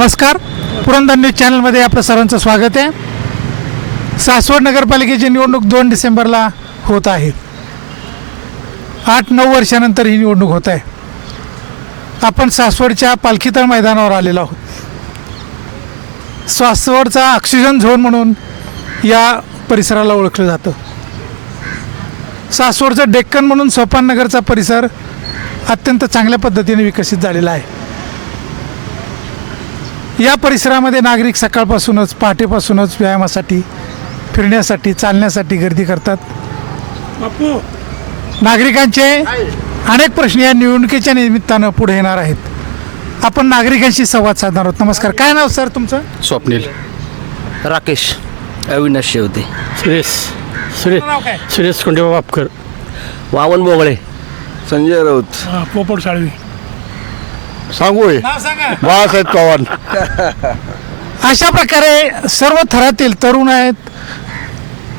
नमस्कार. पुरंदर न्यूज चॅनलमध्ये आपलं सर्वांचं स्वागत आहे. सासवड नगरपालिकेची निवडणूक दोन डिसेंबरला होत आहे. आठ नऊ वर्षानंतर ही निवडणूक होत आहे. आपण सासवडच्या पालखीतळ मैदानावर आलेलो आहोत. सासवडचा ऑक्सिजन झोन म्हणून या परिसराला ओळखलं जातं. सासवडचं डेक्कन म्हणून सोपाननगरचा परिसर अत्यंत चांगल्या पद्धतीने विकसित झालेला आहे. या परिसरामध्ये नागरिक सकाळपासूनच पहाटेपासूनच व्यायामासाठी फिरण्यासाठी चालण्यासाठी गर्दी करतात. नागरिकांचे अनेक प्रश्न या निवडणुकीच्या निमित्तानं पुढे येणार आहेत. आपण नागरिकांशी संवाद साधणार आहोत. नमस्कार. काय नाव सर तुमचं? स्वप्नील. राकेश. अविनाश शेवते. सुरेश. सुरेश. सुरेश कोंडेबा वापकर वामन मोगळे संजय राऊत. पोपट साळवी. सांगू नाव सांगा. बाळासाहेब चव्हाण. अशा प्रकारे सर्व थरातील तरुण आहेत.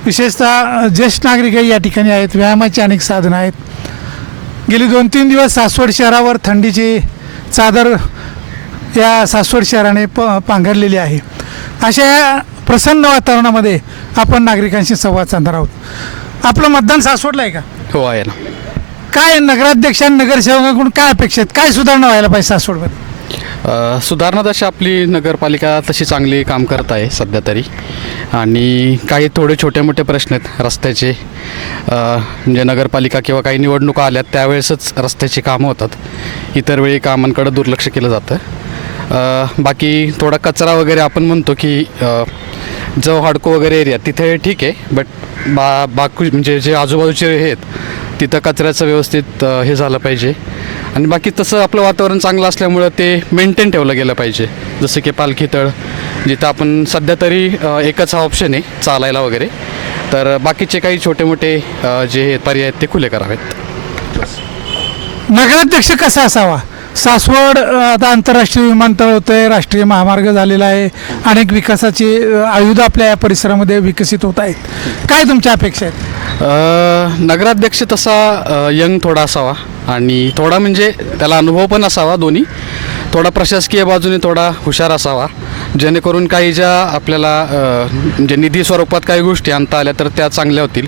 विशेषतः ज्येष्ठ नागरिकही या ठिकाणी आहेत. व्यायामाची अनेक साधनं आहेत. गेली दोन तीन दिवस सासवड शहरावर थंडीची चादर या सासवड शहराने प पांघरलेली आहे. अशा या प्रसन्न वातावरणामध्ये आपण नागरिकांशी संवाद साधणार आहोत. आपलं मतदान सासवडलं आहे का? हो आहे ना. काय नगराध्यक्ष आणि नगरसेवकांकडून काय अपेक्षा आहेत? काय सुधारणा व्हायला पाहिजे सासवडमध्ये? अ, सुधारणा तशी आपली नगरपालिका तशी चांगली काम करत आहे सध्या तरी. आणि काही थोडे छोटे मोठे प्रश्न आहेत रस्त्याचे. अ, म्हणजे नगरपालिका किंवा काही निवडणुका आल्या त्यावेळेसच रस्त्याची कामं होतात. इतर वेळी कामांकडे दुर्लक्ष केलं जातं. अ, बाकी थोडा कचरा वगैरे आपण म्हणतो की अ, जो हाडको वगैरे एरिया तिथे ठीक आहे बट बा बाकी म्हणजे जे आजूबाजूचे हे आहेत तिथं कचऱ्याचं व्यवस्थित हे झालं पाहिजे. आणि बाकी तसं आपलं वातावरण चांगलं असल्यामुळं ते मेंटेन ठेवलं गेलं पाहिजे. जसं की पालखी तळ जिथं आपण सध्या तरी एकच हा ऑप्शन आहे चालायला वगैरे. तर बाकीचे काही छोटे मोठे जे हे पर्याय आहेत ते खुले करावेत. नगराध्यक्ष कसा असावा? सासवड आता आंतरराष्ट्रीय विमानतळ होतं आहे राष्ट्रीय महामार्ग झालेला आहे. अनेक विकासाची आयुधं आयुध आपल्या या परिसरामध्ये विकसित होत आहेत. काय तुमच्या अपेक्षा आहेत? नगराध्यक्ष तसा यंग थोडा असावा. आणि थोडा म्हणजे त्याला अनुभव पण असावा दोन्ही. थोडा प्रशासकीय बाजूने थोडा हुशार असावा. जेणेकरून काही ज्या आपल्याला म्हणजे निधी स्वरूपात काही गोष्टी आणता आल्या तर त्या चांगल्या होतील.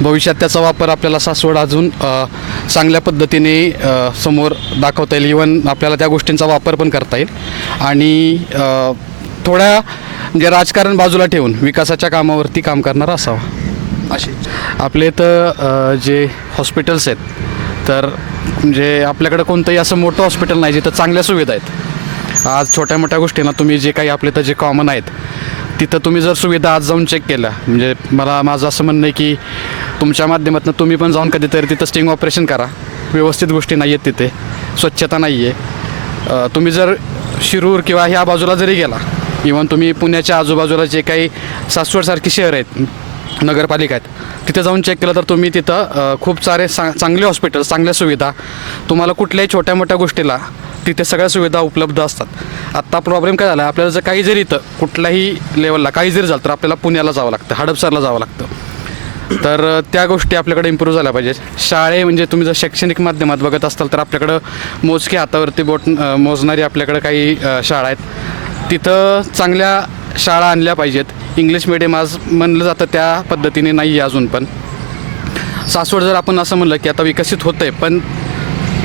भविष्यात त्याचा वापर आपल्याला सासवड अजून चांगल्या पद्धतीने समोर दाखवता येईल. इवन आपल्याला त्या गोष्टींचा वापर पण करता येईल. आणि थोड्या म्हणजे राजकारण बाजूला ठेवून विकासाच्या कामावरती काम करणारा असावा. असे आपले इथं जे हॉस्पिटल्स आहेत तर म्हणजे आपल्याकडं कोणतंही असं मोठं हॉस्पिटल नाही जिथं चांगल्या सुविधा आहेत. आज छोट्या मोठ्या गोष्टींना तुम्ही जे काही आपले इथं जे कॉमन आहेत तिथं तुम्ही जर सुविधा आज जाऊन चेक केल्या म्हणजे मला माझं असं म्हणणं आहे की तुमच्या माध्यमातून तुम्ही पण जाऊन कधीतरी तिथं स्टिंग ऑपरेशन करा. व्यवस्थित गोष्टी नाही आहेत तिथे. स्वच्छता नाही आहे तुम्ही जर शिरूर किंवा ह्या बाजूला जरी गेला इवन तुम्ही पुण्याच्या आजूबाजूला जे काही सासवडसारखी शहर आहेत नगरपालिका आहेत तिथे जाऊन चेक केलं तर तुम्ही तिथं खूप सारे चा चांगले हॉस्पिटल्स चांगल्या सुविधा तुम्हाला कुठल्याही छोट्या मोठ्या गोष्टीला तिथे सगळ्या सुविधा उपलब्ध असतात. आत्ता प्रॉब्लेम काय झाला आपल्याला जर काही जरी इथं कुठल्याही लेवलला काही जरी झालं तर आपल्याला पुण्याला जावं लागतं हडपसरला जावं लागतं. तर त्या गोष्टी आपल्याकडे इम्प्रूव्ह झाल्या पाहिजेत. शाळे म्हणजे तुम्ही जर शैक्षणिक माध्यमात बघत असाल तर आपल्याकडं मोजके हातावरती बोट मोजणारी आपल्याकडे काही शाळा आहेत. तिथं चांगल्या शाळा आणल्या पाहिजेत. इंग्लिश मिडियम आज म्हणलं जातं त्या पद्धतीने नाही आहे अजून पण. सासवड जर आपण असं म्हणलं की आता विकसित होतं आहे पण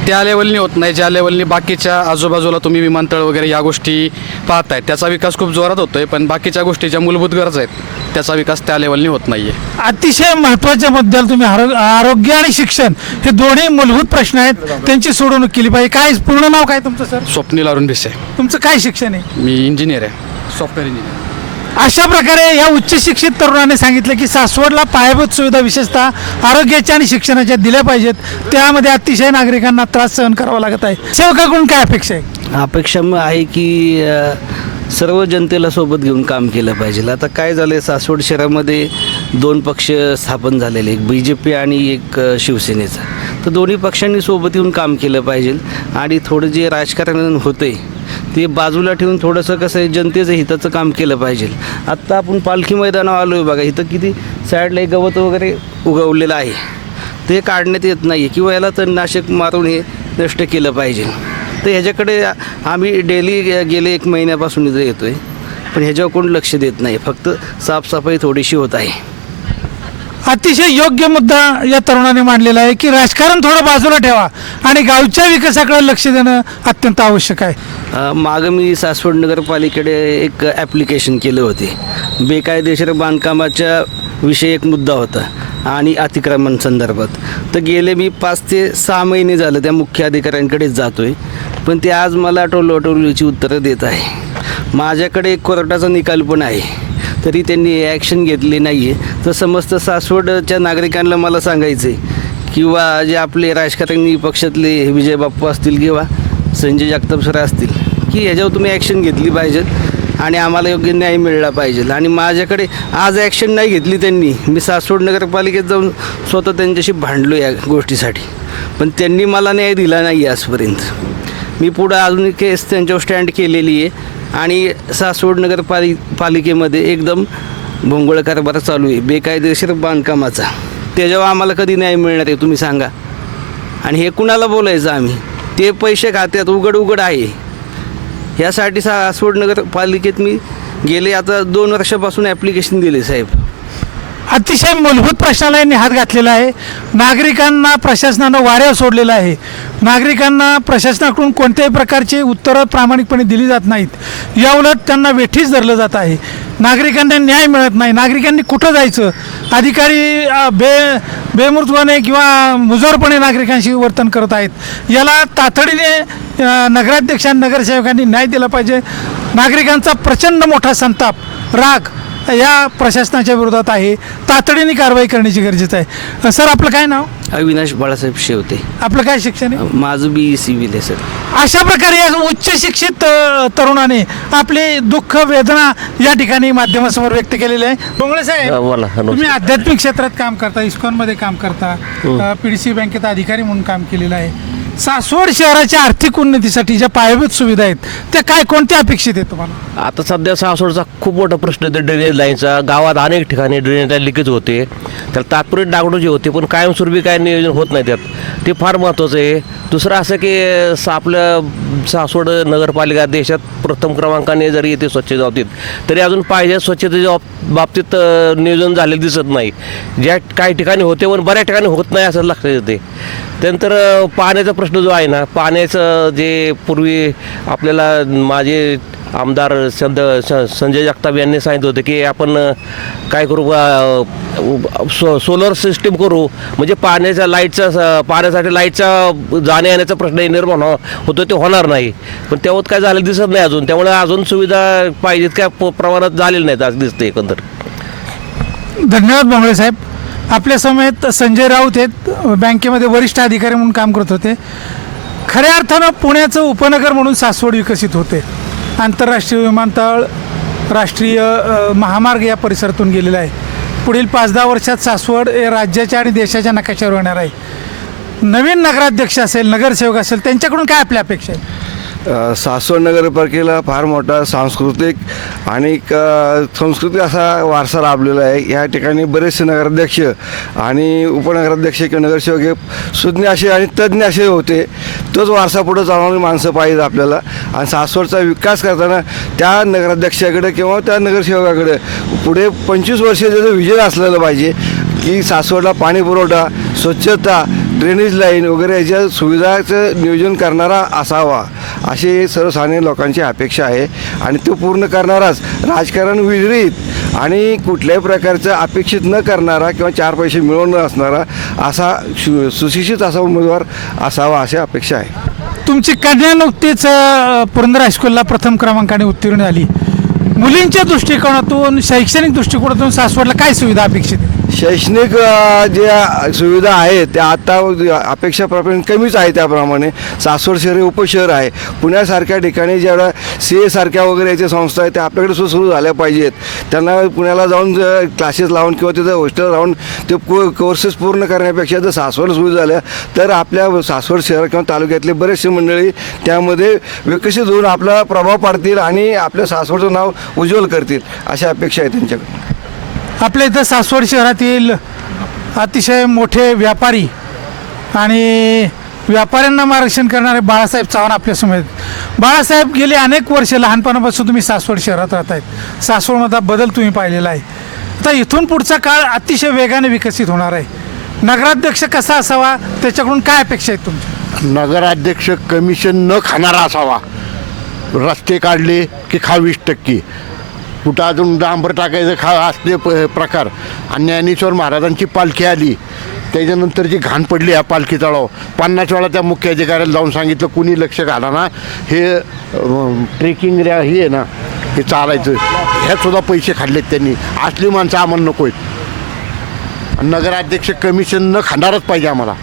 त्या लेवलनी होत नाही ज्या लेवलनी बाकीच्या आजूबाजूला तुम्ही विमानतळ वगैरे या गोष्टी पाहताय त्याचा विकास खूप जोरात होतोय पण बाकीच्या गोष्टी ज्या मूलभूत गरजा आहेत त्याचा विकास त्या लेवलनी होत नाही आहे अतिशय महत्त्वाच्या मुद्द्याला तुम्ही आरो आरोग्य आणि शिक्षण हे दोन्ही मूलभूत प्रश्न आहेत त्यांची सोडवणूक केली पाहिजे. काय पूर्ण नाव काय तुमचं सर? स्वप्नील अरुण भिसे. तुमचं काय शिक्षण आहे? मी इंजिनियर आहे. सॉफ्टवेअर इंजिनियर अशा प्रकारे या उच्च शिक्षित तरुणाने सांगितलं की सासवडला पायाभूत सुविधा विशेषतः आरोग्याच्या आणि शिक्षणाच्या दिल्या पाहिजेत त्यामध्ये अतिशय नागरिकांना त्रास सहन करावा लागत आहे. सेवकाकडून काय अपेक्षा आहे? अपेक्षा मग आहे की सर्व जनतेला सोबत घेऊन काम केलं पाहिजे. आता काय झालं आहे सासवड शहरामध्ये दोन पक्ष स्थापन झालेले एक बी जे पी आणि एक शिवसेनेचा. तर दोन्ही पक्षांनी सोबत येऊन काम केलं पाहिजे. आणि थोडं जे राजकारण होते ते बाजूला ठेवून थोडंसं कसं आहे जनतेचं हिताचं काम केलं पाहिजे. आत्ता आपण पालखी मैदानावर आलो आहे बघा इथं किती साईडला एक गवत वगैरे उगवलेलं आहे. ते काढण्यात येत नाही आहे किंवा याला तणनाशक मारून हे नष्ट केलं पाहिजे. तर ह्याच्याकडे आम्ही डेली गेले एक महिन्यापासून इथं येतो आहे पण ह्याच्यावर कोण लक्ष देत नाही फक्त साफसफाई थोडीशी होत आहे. अतिशय योग्य मुद्दा या तरुणाने मांडलेला आहे की राजकारण थोडं बाजूला ठेवा आणि गावच्या विकासाकडे लक्ष देणं अत्यंत आवश्यक आहे. मागं मी सासवड नगरपालिकेकडे एक ॲप्लिकेशन केले होते. बेकायदेशीर बांधकामाच्या विषयी एक मुद्दा होता आणि अतिक्रमण संदर्भात. तर गेले मी पाच ते सहा महिने झालं त्या मुख्य अधिकाऱ्यांकडेच जातो आहे पण ते आज मला टोलवाटोलीची उत्तरं देत आहे. माझ्याकडे एक कोर्टाचा निकाल पण आहे. तरी त्यांनी ॲक्शन घेतली नाही आहे तर समस्त सासवडच्या नागरिकांना मला सांगायचं आहे किंवा जे आपले राजकारणी पक्षातले विजय बाप्पू असतील किंवा संजय जगताप सर असतील की ह्याच्यावर तुम्ही ॲक्शन घेतली पाहिजेत आणि आम्हाला योग्य न्याय मिळला पाहिजे. आणि माझ्याकडे आज ॲक्शन नाही घेतली त्यांनी. मी सासवड नगरपालिकेत जाऊन स्वतः त्यांच्याशी भांडलो या गोष्टीसाठी. पण त्यांनी मला न्याय दिला नाही आजपर्यंत. मी पुढं अजून केस त्यांच्यावर स्टँड केलेली आहे आणि सासवड नगरपालि पालिकेमध्ये एकदम भोंगळ कारभार चालू आहे. बेकायदेशीर बांधकामाचा. त्याच्यावर आम्हाला कधी न्याय मिळणार आहे तुम्ही सांगा. आणि हे कुणाला बोलायचं आम्ही? ते पैसे खात्यात उघड उघड आहे. यासाठी सासवड नगरपालिकेत मी गेले आता दोन वर्षापासून ॲप्लिकेशन दिले साहेब. अतिशय मूलभूत प्रश्नाला यांनी हात घातलेला आहे. नागरिकांना प्रशासनानं वाऱ्यावर सोडलेलं आहे. नागरिकांना प्रशासनाकडून कोणत्याही प्रकारची उत्तरं प्रामाणिकपणे दिली जात नाहीत. याउलट त्यांना वेठीच धरलं जात आहे. नागरिकांना न्याय मिळत नाही. नागरिकांनी कुठं जायचं? अधिकारी बे बेमृतपणे किंवा मुजोरपणे नागरिकांशी वर्तन करत आहेत. याला तातडीने नगराध्यक्षां नगराध्यक्षांनी नगरसेवकांनी न्याय दिला पाहिजे. नागरिकांचा प्रचंड मोठा संताप राग या प्रशासनाच्या विरोधात आहे. तातडीने कारवाई करण्याची गरजेचं आहे. सर आपलं काय नाव? अविनाश बाळासाहेब शेवते. आपलं काय शिक्षण आहे? माझं बी सिव्हिल आहे सर. अशा प्रकारे या उच्च शिक्षित तरुणाने आपले दुःख वेदना या ठिकाणी माध्यमासमोर व्यक्त केलेले आहे. डोंगळे साहेब हा, बोला. हा, तुम्ही आध्यात्मिक क्षेत्रात काम करता इस्कॉनमध्ये काम करता पी डी सी बँकेत अधिकारी म्हणून काम केलेलं आहे. सासवड शहराच्या आर्थिक उन्नतीसाठी ज्या पायाभूत सुविधा आहेत त्या काय कोणत्या अपेक्षित आहेत तुम्हाला? आता सध्या सासवडचा खूप मोठा प्रश्न आहे ड्रेनेज लाईनचा गावात अनेक ठिकाणी ड्रेनेज लाईन लिकेज होते. त्याला तात्पुरती डागडोजी होते पण कायमस्वरूपी काय नियोजन होत नाही त्यात. ते फार महत्त्वाचं आहे. दुसरं असं की आपलं सासवड नगरपालिका देशात प्रथम क्रमांकाने जरी येते स्वच्छतेच्या बाबतीत तरी अजून पाहिजे स्वच्छतेच्या बाब- बाबतीत नियोजन झालेलं दिसत नाही. ज्या काही ठिकाणी होते पण बऱ्याच ठिकाणी होत नाही असं लक्षात येते. त्यानंतर पाण्याचा प्रश्न जो आहे ना पाण्याचं जे पूर्वी आपल्याला माझे आमदार संद संजय जगताप यांनी सांगितलं होतं की आपण काय करू सो सोलर सिस्टीम करू. म्हणजे पाण्याच्या लाईटचा स- पाण्यासाठी लाईटचा जाण्या येण्याचा प्रश्न निर्माण हो-, होतो ते होणार नाही. पण तेव्हा काय झालं दिसत नाही अजून. त्यामुळे अजून सुविधा पाहिजेत काय प- प्रमाणात झालेली नाहीत आज दिसते एकंदर. धन्यवाद बोंगळे साहेब. आपल्या समेत संजय राऊत आहेत. बँकेमध्ये वरिष्ठ अधिकारी म्हणून काम करत होते. खऱ्या अर्थानं पुण्याचं उपनगर म्हणून सासवड विकसित होते. आंतरराष्ट्रीय विमानतळ राष्ट्रीय महामार्ग या परिसरातून गेलेला आहे. पुढील पाच दहा वर्षात सासवड हे राज्याच्या आणि देशाच्या नकाशावर येणार आहे. नवीन नगराध्यक्ष असेल नगरसेवक असेल त्यांच्याकडून काय आपल्या अपेक्षा आहे? सासवड नगरपालिकेला फार मोठा सांस्कृतिक आणि संस्कृती असा वारसा लाभलेला आहे. या ठिकाणी बरेचसे नगराध्यक्ष आणि उपनगराध्यक्ष किंवा नगरसेवक हे सुज्ञ असे आणि तज्ज्ञ असे होते. तोच वारसा पुढे चालवणारी माणसं पाहिजे आपल्याला. आणि सासवडचा विकास करताना त्या नगराध्यक्षाकडे किंवा त्या नगरसेवकाकडे पुढे पंचवीस वर्षाचा त्याचं विजय असलेलं पाहिजे की सासवडला पाणी पुरवठा स्वच्छता ड्रेनेज लाईन वगैरे याच्या सुविधाचं नियोजन करणारा असावा अशी सर्वसामान्य लोकांची अपेक्षा आहे. आणि तो पूर्ण करणाराच राजकारण विहिरीत आणि कुठल्याही प्रकारचं अपेक्षित न करणारा किंवा चार पैसे मिळवून असणारा असा सु सुशिक्षित असा उमेदवार असावा अशी अपेक्षा आहे. तुमची कन्या नुकतीच पुरंदर हायस्कूलला प्रथम क्रमांकाने उत्तीर्ण झाली. मुलींच्या दृष्टिकोनातून शैक्षणिक दृष्टिकोनातून सासवडला काय सुविधा अपेक्षित आहे शैक्षणिक ज्या सुविधा आहेत त्या आत्ता अपेक्षाप्रमाणे कमीच आहे त्याप्रमाणे. सासवड शहर हे उपशहर आहे. पुण्यासारख्या ठिकाणी ज्या सी एसारख्या वगैरे याच्या संस्था आहेत त्या आपल्याकडे सुद्धा सुरू झाल्या पाहिजेत. त्यांना पुण्याला जाऊन क्लासेस लावून किंवा तिथं हॉस्टेल राहून ते को कोर्सेस पूर्ण करण्यापेक्षा जर सासवड सुरू झाल्या तर आपल्या सासवड शहर किंवा तालुक्यातले बरेचसे मंडळी त्यामध्ये विकसित होऊन आपला प्रभाव पाडतील आणि आपल्या सासवडचं नाव उज्ज्वल करतील अशा अपेक्षा आहे त्यांच्याकडे. आपल्या इथं सासवड शहरातील अतिशय मोठे व्यापारी आणि व्यापाऱ्यांना मार्गदर्शन करणारे बाळासाहेब चव्हाण आपल्यासमोर आहेत. बाळासाहेब गेली अनेक वर्ष लहानपणापासून तुम्ही सासवड शहरात राहत आहेत सासवडमधला बदल तुम्ही पाहिलेला आहे. आता इथून पुढचा काळ अतिशय वेगाने विकसित होणार आहे. नगराध्यक्ष कसा असावा? त्याच्याकडून काय अपेक्षा आहेत तुमच्या? नगराध्यक्ष कमिशन न खाणारा असावा. रस्ते काढले की खा वीस टक्के. कुठं अजून डांबर टाकायचं खा असले प प्रकार. आणि ज्ञानेश्वर महाराजांची पालखी आली. त्याच्यानंतर जी घाण पडली या पालखी तळाव पन्नास वेळा त्या मुख्य अधिकाऱ्याला जाऊन सांगितलं कुणी लक्ष घाला ना. हे ट्रेकिंग रे हे आहे ना हे चालायचं. ह्यासुद्धा पैसे खाल्लेत त्यांनी. असली माणसं आम्हाला नको आहेत. नगराध्यक्ष कमिशन न खाणारच पाहिजे आम्हाला.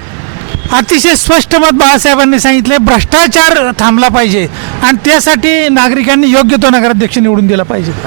अतिशय स्पष्ट मत बाळासाहेबांनी सांगितले भ्रष्टाचार थांबला पाहिजे. आणि त्यासाठी नागरिकांनी योग्य तो नगराध्यक्ष निवडून दिला पाहिजे.